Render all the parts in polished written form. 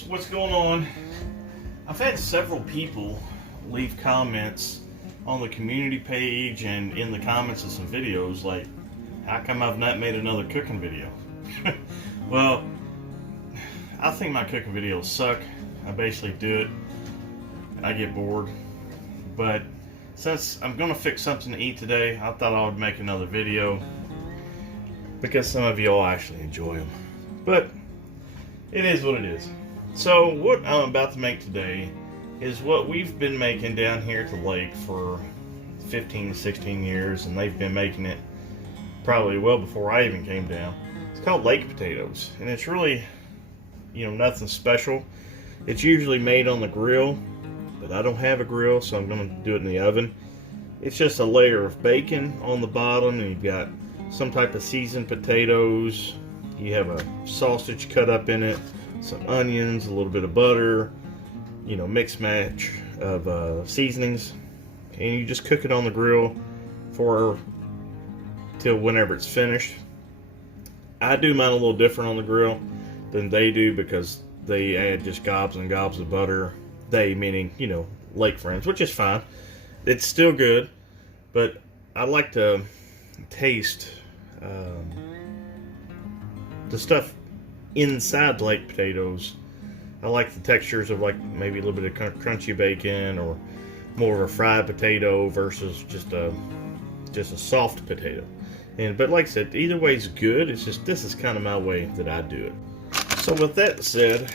So what's going on? I've had several people leave comments on the community page and in the comments of some videos like, how come I've not made another cooking video? Well, I think my cooking videos suck. I basically do it and I get bored. But since I'm gonna fix something to eat today, I thought I would make another video because some of you all actually enjoy them. But it is what it is. So what I'm about to make today is what we've been making down here at the lake for 15, 16 years, and they've been making it probably well before I even came down. It's called lake potatoes, and it's really, nothing special. It's usually made on the grill, but I don't have a grill, so I'm going to do it in the oven. It's just a layer of bacon on the bottom, and you've got some type of seasoned potatoes. You have a sausage cut up in it, some onions, a little bit of butter, mix match of seasonings, and you just cook it on the grill till whenever it's finished. I do mine a little different on the grill than they do because they add just gobs and gobs of butter. They meaning, lake friends, which is fine. It's still good, but I like to taste the stuff inside lake potatoes. I like the textures of like maybe a little bit of crunchy bacon or more of a fried potato versus just a soft potato. But like I said, either way is good. It's just this is kind of my way that I do it. So with that said,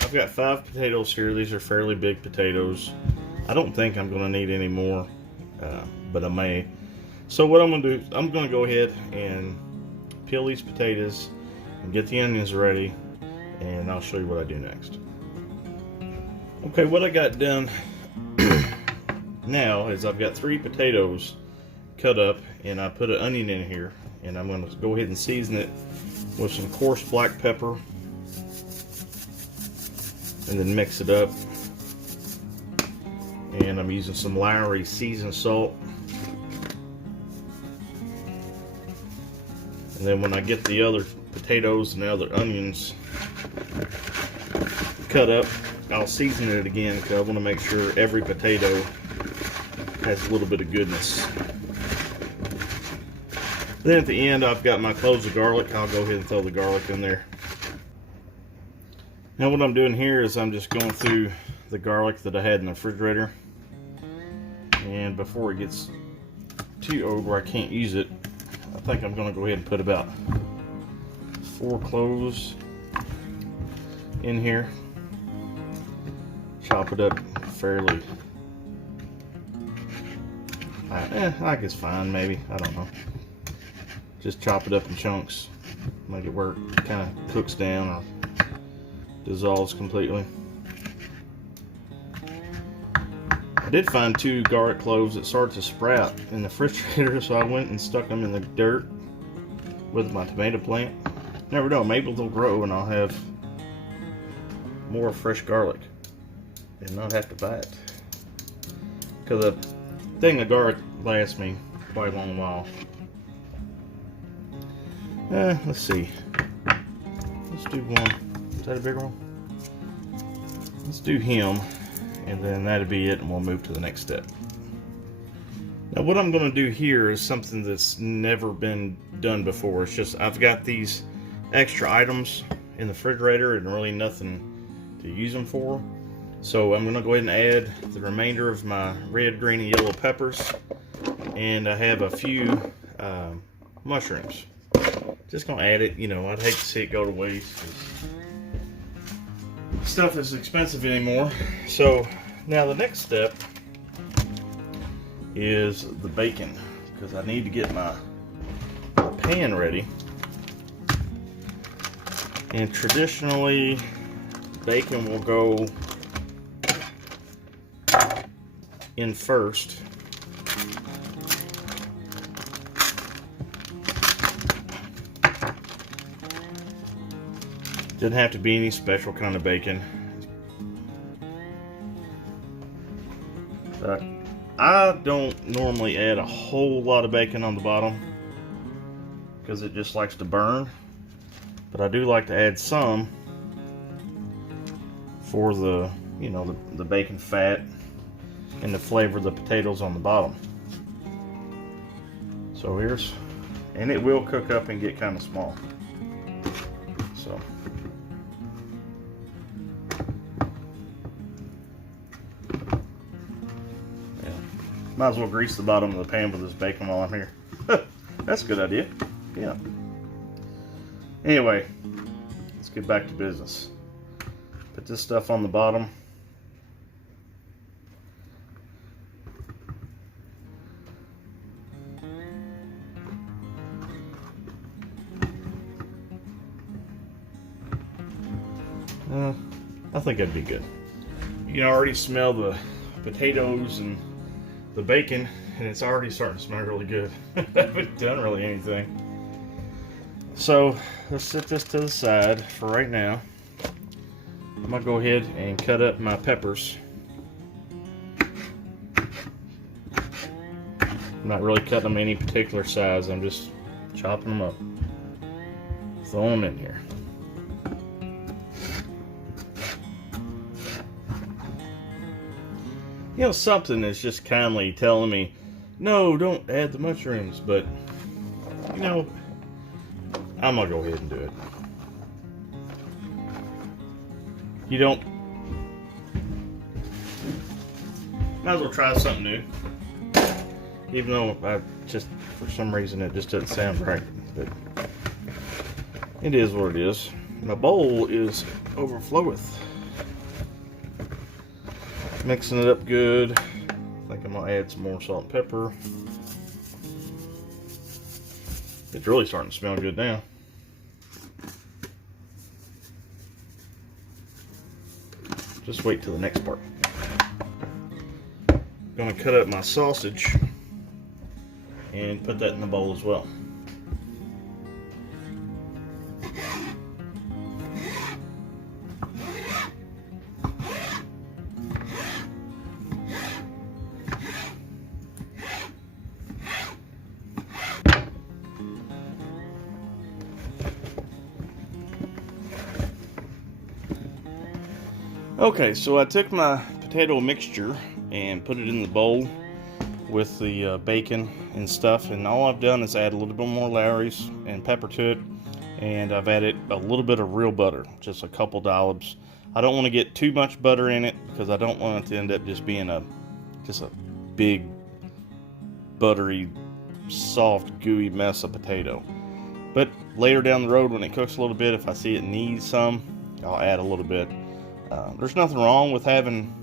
I've got 5 potatoes here. These are fairly big potatoes. I don't think I'm going to need any more, but I may. So what I'm going to do, I'm going to go ahead and peel these potatoes and get the onions ready, and I'll show you what I do next. Okay, what I got done now is I've got 3 potatoes cut up, and I put an onion in here, and I'm going to go ahead and season it with some coarse black pepper, and then mix it up. And I'm using some Lowry seasoned salt. And then when I get the other potatoes and the other onions cut up, I'll season it again because I want to make sure every potato has a little bit of goodness. Then at the end, I've got my cloves of garlic. I'll go ahead and throw the garlic in there. Now what I'm doing here is I'm just going through the garlic that I had in the refrigerator. And before it gets too old where I can't use it, I think I'm going to go ahead and put about 4 cloves in here. Chop it up fairly. I guess fine, maybe. I don't know. Just chop it up in chunks. Make it where it kind of cooks down or dissolves completely. I did find 2 garlic cloves that started to sprout in the refrigerator, so I went and stuck them in the dirt with my tomato plant. Never know, maybe they'll grow and I'll have more fresh garlic and not have to buy it. Because the thing of garlic lasts me quite a long while. Let's see. Let's do one. Is that a bigger one? Let's do him, and then that'll be it, and we'll move to the next step. Now what I'm going to do here is something that's never been done before. It's just I've got these extra items in the refrigerator and really nothing to use them for. So I'm going to go ahead and add the remainder of my red, green, and yellow peppers. And I have a few mushrooms. Just going to add it. I'd hate to see it go to waste. Stuff is expensive anymore. So now the next step is the bacon, because I need to get my pan ready. And traditionally bacon will go in first. Doesn't have to be any special kind of bacon. I don't normally add a whole lot of bacon on the bottom because it just likes to burn, but I do like to add some for the, you know, the bacon fat and the flavor of the potatoes on the bottom. So here's, and it will cook up and get kind of small. So yeah, might as well grease the bottom of the pan with this bacon while I'm here. That's a good idea. Yeah. Anyway, let's get back to business. Put this stuff on the bottom. I think that'd be good. You can already smell the potatoes and the bacon, and it's already starting to smell really good. I haven't done really anything. So let's set this to the side for right now. I'm gonna go ahead and cut up my peppers. I'm not really cutting them any particular size, I'm just chopping them up. Throw them in here. You know, something is just kindly telling me, no, don't add the mushrooms, but, you know, I'm gonna go ahead and do it. You don't, might as well try something new. Even though I just, for some reason, it just doesn't sound right, but it is what it is. My bowl is overfloweth. Mixing it up good. I think I'm gonna add some more salt and pepper. It's really starting to smell good now. Just wait till the next part. Gonna cut up my sausage and put that in the bowl as well. Okay, so I took my potato mixture and put it in the bowl with the bacon and stuff, and all I've done is add a little bit more Lawry's and pepper to it, and I've added a little bit of real butter, just a couple dollops. I don't want to get too much butter in it because I don't want it to end up just being a big buttery soft gooey mess of potato. But later down the road when it cooks a little bit, if I see it needs some, I'll add a little bit. There's nothing wrong with having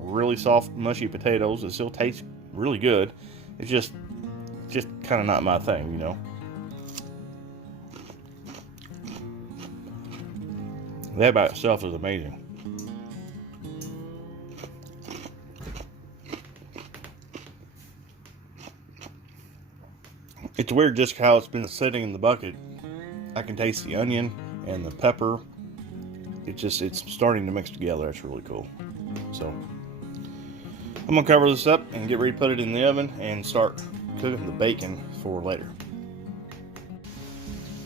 really soft, mushy potatoes. It still tastes really good. It's just kind of not my thing, you know. That by itself is amazing. It's weird just how it's been sitting in the bucket. I can taste the onion and the pepper. It's starting to mix together. It's really cool. So I'm gonna cover this up and get ready to put it in the oven and start cooking the bacon for later.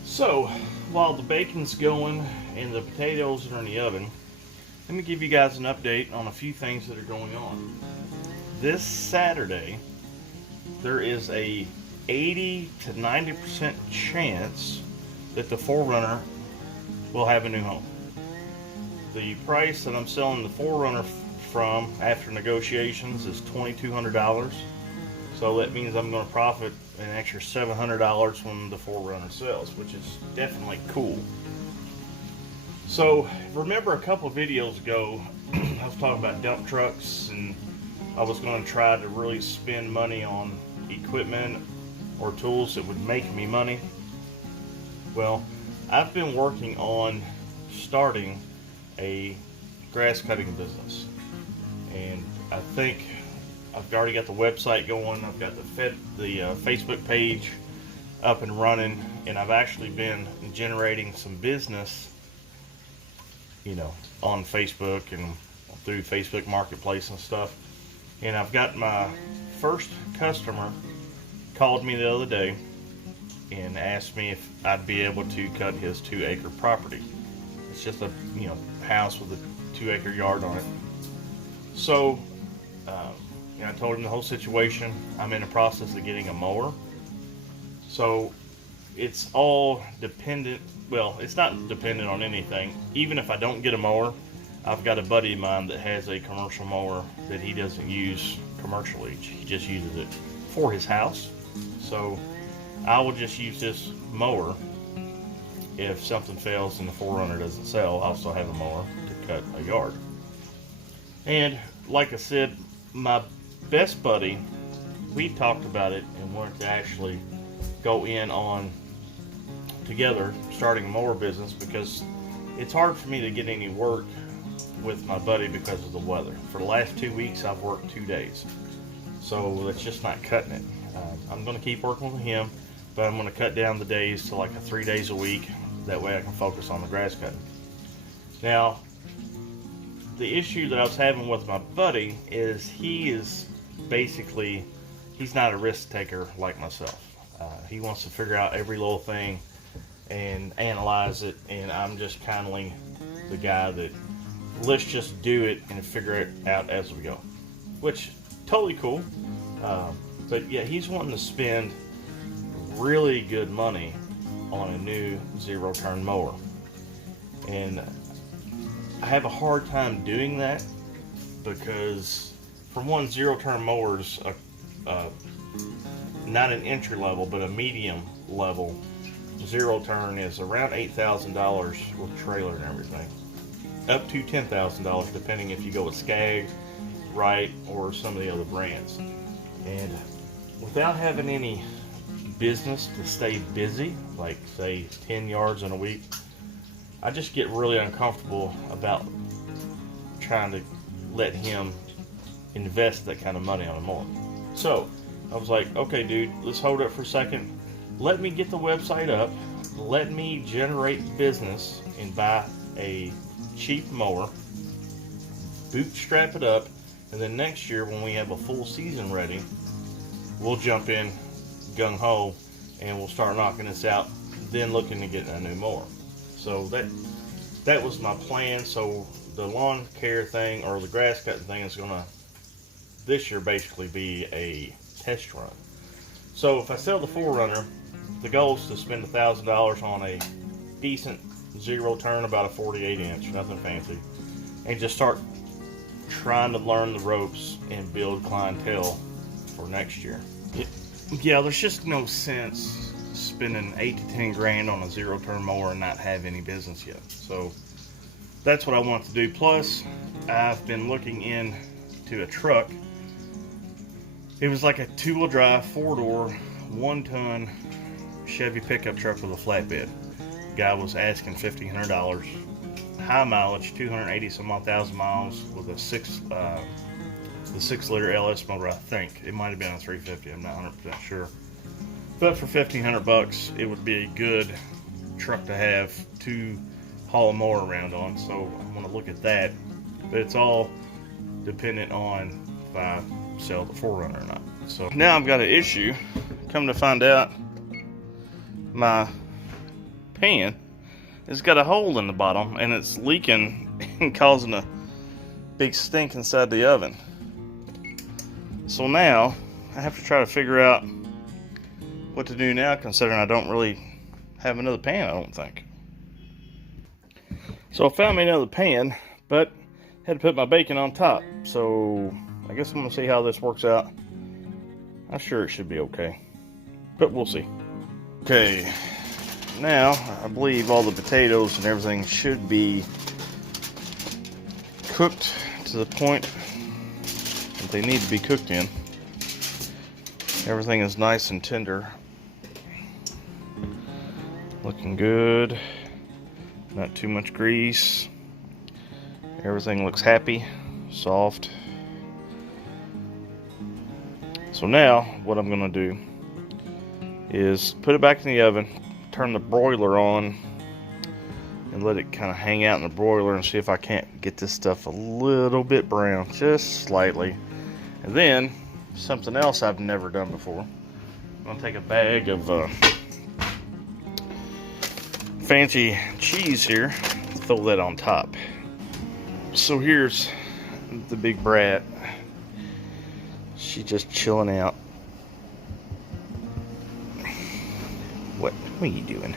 So while the bacon's going and the potatoes are in the oven, let me give you guys an update on a few things that are going on. This Saturday, there is a 80 to 90% chance that the 4Runner will have a new home. The price that I'm selling the 4Runner from after negotiations is $2,200. So that means I'm going to profit an extra $700 when the 4Runner sells, which is definitely cool. So remember a couple of videos ago, I was talking about dump trucks, and I was going to try to really spend money on equipment or tools that would make me money. Well, I've been working on starting a grass cutting business, and I think I've already got the website going. I've got the Facebook page up and running, and I've actually been generating some business, you know, on Facebook and through Facebook Marketplace and stuff. And I've got my first customer called me the other day and asked me if I'd be able to cut his 2-acre property. It's just a house with a 2-acre yard on it. So I told him the whole situation. I'm in the process of getting a mower. So it's all dependent. Well, it's not dependent on anything. Even if I don't get a mower, I've got a buddy of mine that has a commercial mower that he doesn't use commercially. He just uses it for his house. So I will just use this mower. If something fails and the 4Runner doesn't sell, I'll still have a mower to cut a yard. And like I said, my best buddy, we talked about it and wanted to actually go in on together starting a mower business, because it's hard for me to get any work with my buddy because of the weather. For the last 2 weeks I've worked 2 days, so that's just not cutting it. I'm going to keep working with him, but I'm going to cut down the days to like 3 days a week. That way I can focus on the grass cutting. Now, the issue that I was having with my buddy is he's not a risk taker like myself. He wants to figure out every little thing and analyze it, and I'm just kindly the guy that let's just do it and figure it out as we go, which totally cool. But yeah, he's wanting to spend really good money on a new zero-turn mower, and I have a hard time doing that because, for one, zero-turn mowers, not an entry level but a medium level zero-turn is around $8,000 with trailer and everything, up to $10,000 depending if you go with Skag, Wright, or some of the other brands. And without having any business to stay busy, like say 10 yards in a week, I just get really uncomfortable about trying to let him invest that kind of money on a mower. So I was like, okay dude, let's hold up for a second. Let me get the website up, let me generate business and buy a cheap mower, bootstrap it up, and then next year when we have a full season ready, we'll jump in gung-ho and we'll start knocking this out, then looking to get a new mower. So that was my plan. So the lawn care thing, or the grass cutting thing, is gonna this year basically be a test run. So if I sell the 4Runner, the goal is to spend $1,000 on a decent zero turn, about a 48-inch, nothing fancy, and just start trying to learn the ropes and build clientele for next year. Yeah, there's just no sense spending 8 to 10 grand on a zero-turn mower and not have any business yet. So that's what I want to do. Plus, I've been looking into a truck. It was like a 2-wheel drive, 4-door, 1-ton Chevy pickup truck with a flatbed. Guy was asking $1,500. High mileage, 280 some odd thousand miles, with a 6-liter LS motor. I think it might have been a 350. I'm not 100% sure. But for $1,500, it would be a good truck to have to haul a mower around on. So I'm going to look at that. But it's all dependent on if I sell the 4Runner or not. So now I've got an issue. Come to find out, my pan has got a hole in the bottom and it's leaking and causing a big stink inside the oven. So now I have to try to figure out what to do now, considering I don't really have another pan, I don't think. So I found me another pan, but had to put my bacon on top. So I guess I'm gonna see how this works out. I'm sure it should be okay, but we'll see. Okay, now I believe all the potatoes and everything should be cooked to the point that they need to be cooked in. Everything is nice and tender. Looking good. Not too much grease. Everything looks happy, soft. So now what I'm gonna do is put it back in the oven, turn the broiler on, and let it kind of hang out in the broiler and see if I can't get this stuff a little bit brown, just slightly. And then something else I've never done before. I'm gonna take a bag of fancy cheese here, throw that on top. So here's the big brat. She's just chilling out. What are you doing?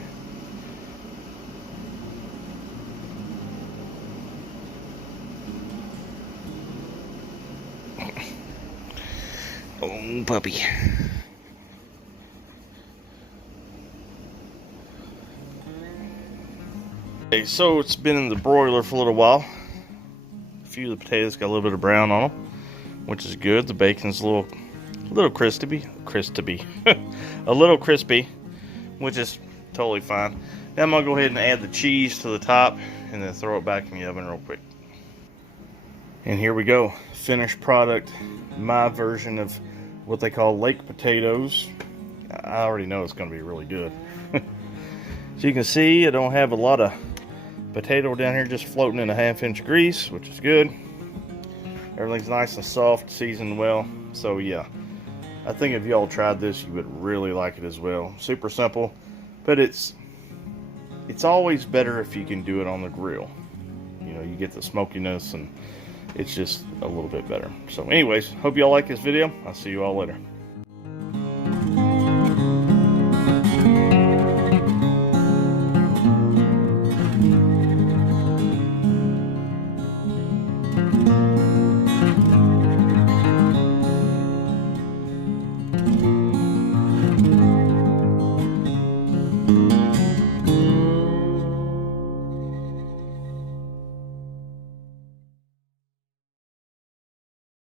Oh, puppy. Okay, so it's been in the broiler for a little while. A few of the potatoes got a little bit of brown on them, which is good. The bacon's a little crispy, a little crispy, which is totally fine. Now I'm gonna go ahead and add the cheese to the top, and then throw it back in the oven real quick. And here we go, finished product. My version of what they call lake potatoes. I already know it's gonna be really good. So you can see I don't have a lot of potato down here, just floating in a 1/2 inch grease, which is good. Everything's nice and soft, seasoned well. So yeah, I think if y'all tried this, you would really like it as well. Super simple, but it's always better if you can do it on the grill. You know, you get the smokiness and it's just a little bit better. So anyways, hope y'all like this video. I'll see you all later.